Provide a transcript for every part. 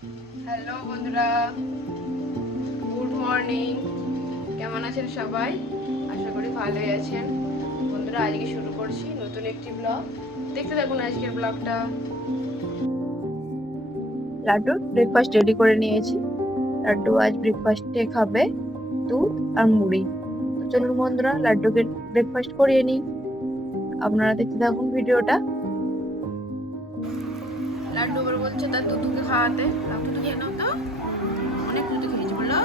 Hello বন্ধুরা, good morning. কেমন আছেন সবাই? আশা করি ভালোই আছেন। বন্ধুরা, আজকে শুরু করছি নতুন একটি ব্লগ। দেখতে থাকুন আজকের ব্লগটা। লাড্ডুর ব্রেকফাস্ট রেডি করে নিয়েছি। লাড্ডু আজ ব্রেকফাস্টে খাবে দুধ আর মুড়ি। তো চলুন বন্ধুরা, লাড্ডুকে ব্রেকফাস্ট করিয়ে নিই। আপনারা দেখতে থাকুন ভিডিওটা। লাড্ডু আবার বলছে তার দুধুকে খাওয়াতে। দুধ খেয়ে নাও তো, অনেক দুধ খেয়েছি বলো।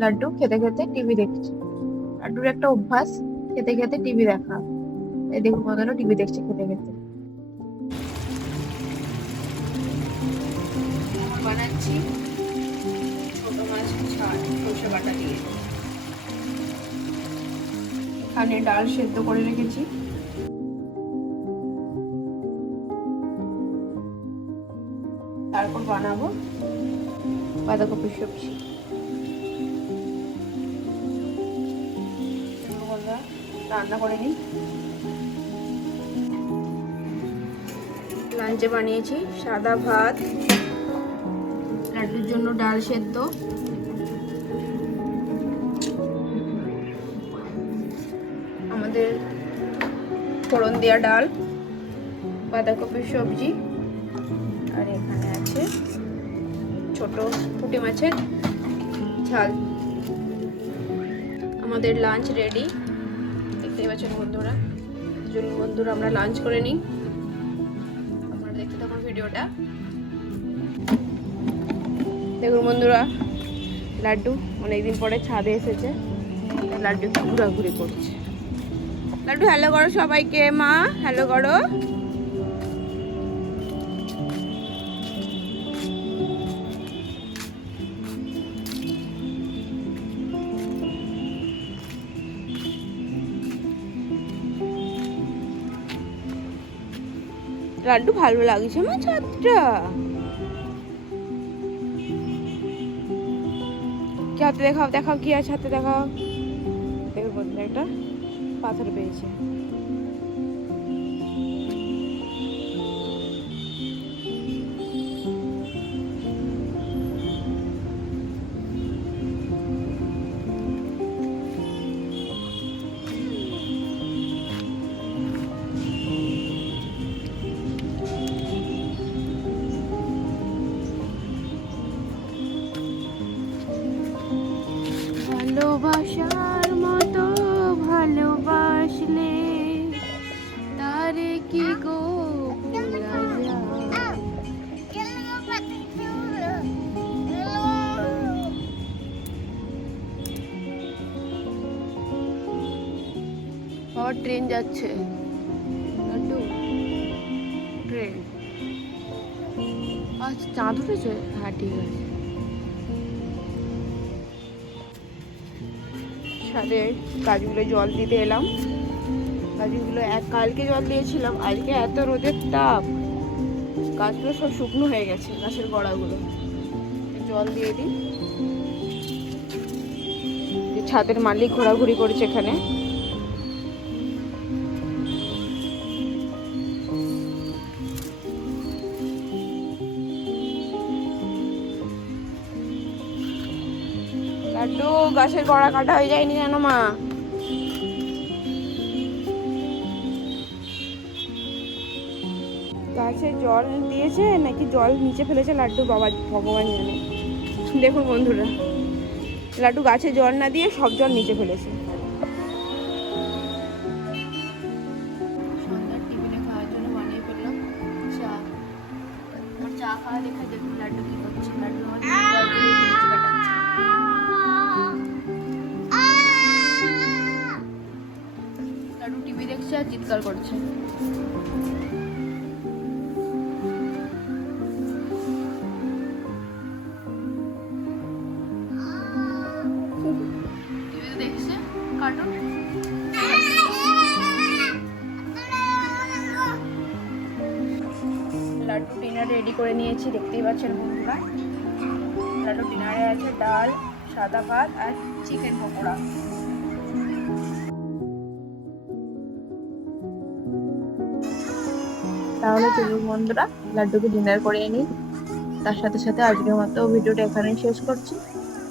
লাড্ডু খেতে খেতে টিভি দেখছে। লাড্ডুর একটা অভ্যাস, খেতে খেতে টিভি দেখা। এই দেখুন বন্ধুরা, টিভি দেখছে খেতে খেতে। বানাচ্ছি ছোট মাছ ঝাল সরষে বাটা দিয়ে। এখানে ডাল সেদ্ধ করে রেখেছি। তারপর বানাবো বাঁধাকপির সবজি। রান্না করে নিই। লাঞ্চে বানিয়েছি সাদা ভাত, লাড্ডুর জন্য ডাল সেদ্ধ, আমাদের ফোড়ন দেওয়া ডাল, বাঁধাকপির সবজি, আর এখানে আছে ছোট পুঁটি মাছের ঝাল। আমাদের লাঞ্চ রেডি, দেখতেই পাচ্ছেন বন্ধুরা। চলুন বন্ধুরা, আমরা লাঞ্চ করে নিই। আপনারা দেখতে থাকুন ভিডিওটা। দেখুন বন্ধুরা, লাড্ডু অনেকদিন পরে ছাদে এসেছে। লাড্ডু একটু ঘোরাঘুরি করছে। লাড্ডু হ্যালো করো সবাইকে। মা হ্যালো করো। লাড্ডু ভালো লাগছে মা ছাদটা? কি হাতে দেখাও, দেখাও কি আছে হাতে, দেখাও। দেখুন বন্ধুরা, একটা পাথর পেয়েছে। ভালোবাসার মতো ভালোবাসলে তারে কি গো ভোলা যায়? বাবা ট্রেন যাচ্ছে। লাড্ডু ট্রেন। আচ্ছা, চাঁদ উঠেছে? হ্যাঁ ঠিক আছে। ছাদের গাছগুলো জল দিতে এলাম। গাছগুলো কালকে জল দিয়েছিলাম, আজকে এত রোদের তাপ, গাছগুলো সব শুকনো হয়ে গেছে, গাছের গোড়াগুলো। জল দিয়ে দিই। ছাদের মালিক ঘোরাঘুরি করছে এখানে। লাড্ডু গাছের গোড়া কাটা হয়ে যায়নি জানো মা? গাছে জল দিয়েছে নাকি জল নিচে ফেলেছে লাড্ডু, বাবা ভগবান জানে। দেখুন বন্ধুরা, লাড্ডু গাছে জল না দিয়ে সব জল নিচে ফেলেছে। সন্ধ্যার টিফিনে খাওয়ার জন্য বানিয়ে ফেললাম চা। আমার চা খাওয়া দেখে দেখুন লাড্ডু কি করছে। লাড্ডু আমার লাড্ডু টিভি দেখছে আর চিৎকার করছে। টিভিতে দেখছে কার্টুন। ডিনার রেডি করে নিয়েছি, দেখতেই পাচ্ছেন বন্ধুরা। লাড্ডু ডিনারে আছে ডাল, সাদা ভাত আর চিকেন পকোড়া। তাহলে চলুন বন্ধুরা লাড্ডুকে ডিনার করে নিই। তার সাথে সাথে আজকের মতো ভিডিওটা এখানেই শেষ করছি।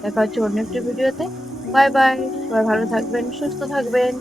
দেখা হচ্ছে অন্য একটি ভিডিওতে। বাই বাই, সবাই ভালো থাকবেন, সুস্থ থাকবেন।